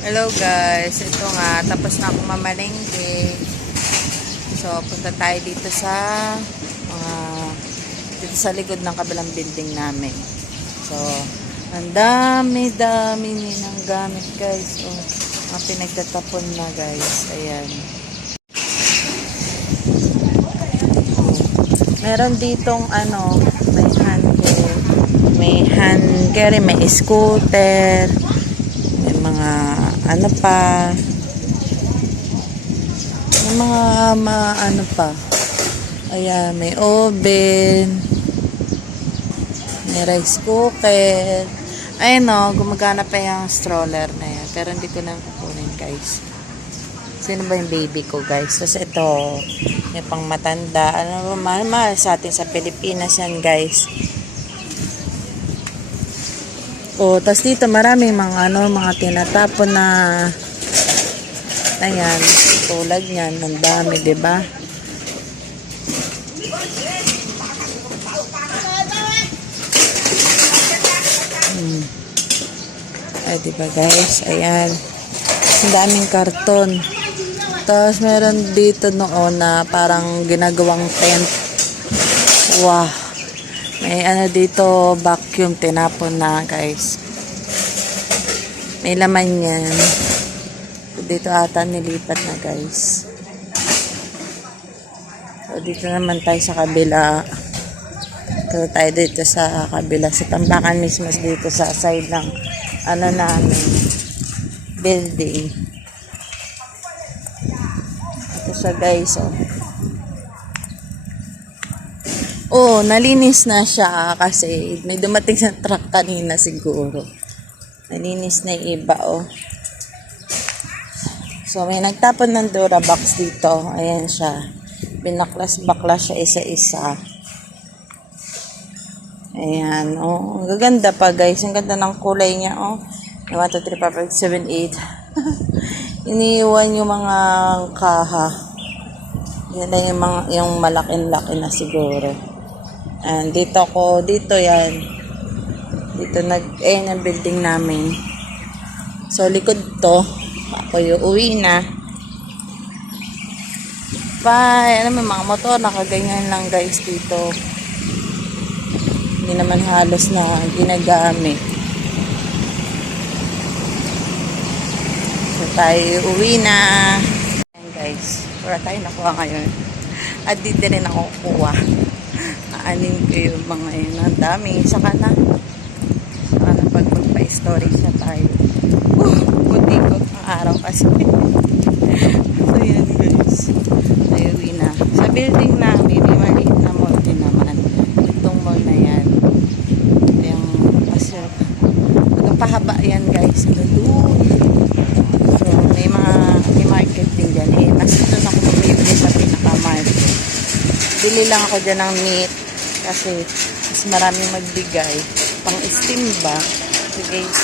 Hello guys, ito nga, tapos na akong mamalengke. So, punta tayo dito sa dito sa likod ng kabilang building namin. So, ang dami-dami ng gamit guys. Oh, mga pinagtatapon na guys. Ayan. Meron ditong may hand carry, may scooter, may mga ayan, may oven, may rice cooker. Ayun o, gumagana pa yung stroller na yan, pero hindi ko na kukunin guys. Sino ba yung baby ko guys? Tapos ito, may pang matanda. Ano ba, mahal sa atin sa Pilipinas yan guys. O, tapos dito marami mga mga tinatapon na ayan, tulad niyan, ang dami, 'di ba? Ay, 'di ba guys? Ayan. Ang daming karton. Tapos meron dito noon na parang ginagawang tent. Wow. May dito, vacuum, tinapon na guys. May laman yan. Dito ata nilipat na guys. So dito naman tayo sa kabila. Dito tayo dito sa kabila. Sa tambakan mismo dito sa side ng namin. Building. Ito siya guys. Oh, nalinis na siya kasi may dumating sa truck kanina siguro. Nalinis na yung iba So, may nagtapon ng Durabox dito. Ayan siya. Binaklas-baklas siya isa-isa. Ayan. Ang gaganda pa guys. Ang ganda ng kulay niya 1, 2, 3, 4, 5, 7, 8. Iniiwan yung mga kaha. Yan lang yung malaking-laki na siguro. And dito yan. Dito ang building namin. So, likod to. Ako yung uwi na. Bye! May mga motor, nakaganyan lang guys dito. Hindi naman halos na ginagamit. So, tayo uwi na. Ayan guys, wala tayo nakuha ngayon. At dito rin ako kuha. Aanin ko yung mga yun. Ang dami. Saka na pag magpa-storage na tayo. Buti ko ang araw kasi. So yan guys. Ayuwi na. Sa building namin, may maliit na mall din naman. Itong mall na yan. Yung pahaba yan guys. Doon. So may market din dyan. Mas doon ako bumibili sa pinaka-market. Bili lang ako dyan ng meat. Kasi mas maraming magbigay. Pang-steam ba? So guys,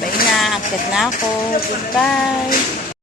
bye na. Akit na ako. Goodbye.